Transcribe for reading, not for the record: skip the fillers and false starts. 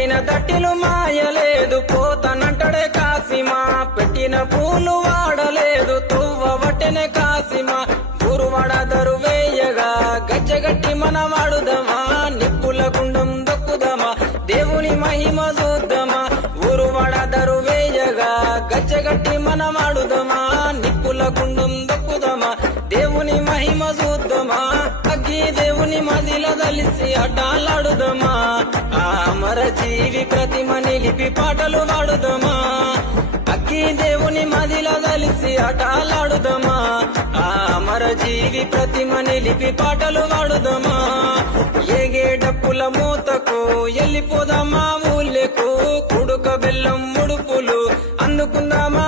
కట్టిన తట్టిలు మాయలేదు పోతనంటడే కాసిమా పెట్టిన పూలు వాడలేదు తువ్వ వట్టెనే కాసిమా ఊరువాడ దరువేయగా గజ్జగట్టి మన వాడుదమా నిప్పుల గుండం దొక్కుదమా దేవుని మహిమ చూద్దామా ఊరువాడ దరువేయగా గజ్జగట్టి మన వాడుదమా నిప్పుల గుండం దొక్కుదమా దేవుని మహిమ చూద్దామా అగ్గి దేవుని మదిల దలిసి అడ్డాలాడుదమా ఆ అమర జీవి ప్రతిమ నిలిపి పాటలు వాడుదమా అగ్గి దేవుని మదిల దలిసి అటాలాడుదమా ఆ అమర జీవి ప్రతిమ నిలిపి పాటలు వాడుదమా ఏగే డప్పుల మూతకు ఎల్లిపోదామా ఊళ్ళకు కుడుక బెల్లం ముడుపులు అందుకుందామా